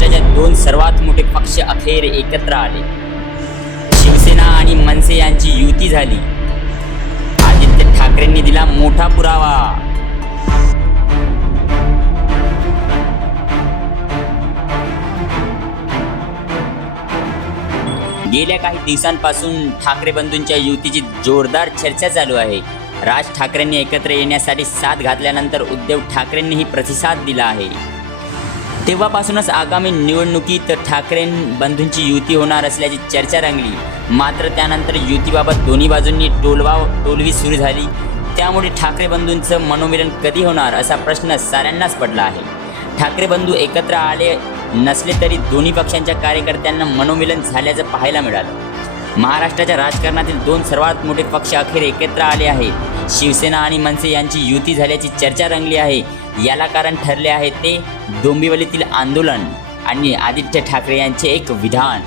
महाराष्ट्राच्या दोन सर्वात मोठे पक्ष अखेर एकत्र आले. शिवसेना आणि मनसे यांची युती झाली. आदित्य ठाकरेंनी दिला मोठा पुरावा. गेल्या काही दिवसांपासून ठाकरे बंधूंच्या युतीची जोरदार चर्चा चालू आहे. राज ठाकरेंनी एकत्र येण्यासाठी साथ घातल्यानंतर उद्धव ठाकरेंनीही प्रतिसाद दिला आहे. तेव्हापासूनच आगामी निवडणुकीत ठाकरे बंधूंची युती होणार असल्याची चर्चा रंगली. मात्र त्यानंतर युतीबाबत दोन्ही बाजूंनी टोलवा टोलवी सुरू झाली. त्यामुळे ठाकरे बंधूंचं मनोमिलन कधी होणार असा प्रश्न साऱ्यांनाच पडला आहे. ठाकरे बंधू एकत्र आले नसले तरी दोन्ही पक्षांच्या कार्यकर्त्यांना मनोमिलन झाल्याचं पाहायला मिळालं. महाराष्ट्राच्या राजकारणातील दोन सर्वात मोठे पक्ष अखेर एकत्र आले आहेत. शिवसेना आणि मनसे यांची युती झाल्याची चर्चा रंगली आहे. याला कारण ठरले आहे ते डोंबिवलीतील आंदोलन आणि आदित्य ठाकरे यांचे एक विधान.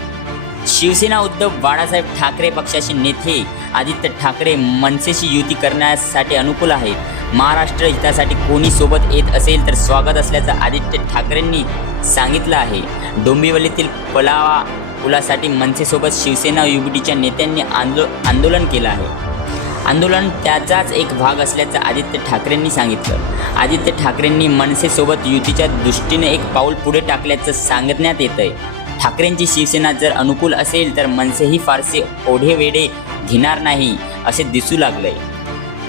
शिवसेना उद्धव बाळासाहेब ठाकरे पक्षाचे नेते आदित्य ठाकरे मनसेशी युती करण्यासाठी अनुकूल आहेत. महाराष्ट्र हितासाठी कोणी सोबत येत असेल तर स्वागत असल्याचं आदित्य ठाकरेंनी सांगितलं आहे. डोंबिवलीतील पलावा पुलासाठी मनसेसोबत शिवसेना युवतीच्या नेत्यांनी आंदो आंदोलन केलं आहे. आंदोलन त्याचाच एक भाग असल्याचं आदित्य ठाकरेंनी सांगितलं. आदित्य ठाकरेंनी मनसेसोबत युतीच्या दृष्टीने एक पाऊल पुढे टाकल्याचं सांगण्यात येत आहे ठाकरेंची शिवसेना जर अनुकूल असेल तर मनसेही फारसे ओढे वेढे घेणार नाही असे दिसू लागलंय.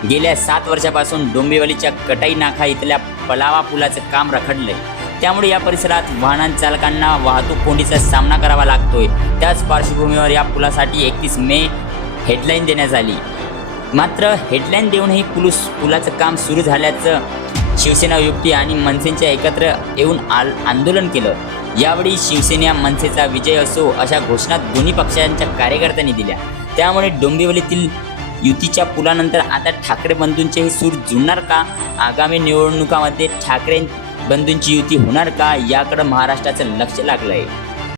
गेल्या सात वर्षापासून डोंबिवलीच्या कटाई नाका इथल्या पलावा पुलाचं काम रखडलंय. त्यामुळे या परिसरात वाहनचालकांना वाहतूक कोंडीचा सामना करावा लागतोय. त्याच पार्श्वभूमीवर या पुलासाठी एकतीस मे हेडलाईन देण्यात आली. मात्र हेडलाईन देऊनही पुलूस पुलाचं काम सुरू झाल्याचं शिवसेना युवती आणि मनसेच्या एकत्र येऊन आल आंदोलन केलं. यावेळी शिवसेना मनसेचा विजय असो अशा घोषणा दोन्ही पक्षांच्या कार्यकर्त्यांनी दिल्या. त्यामुळे डोंबिवलीतील युतीच्या पुलानंतर आता ठाकरे बंधूंचेही सूर जुळणार का? आगामी निवडणुकामध्ये ठाकरे बंधूंची युती होणार का याकडं महाराष्ट्राचं लक्ष लागलं आहे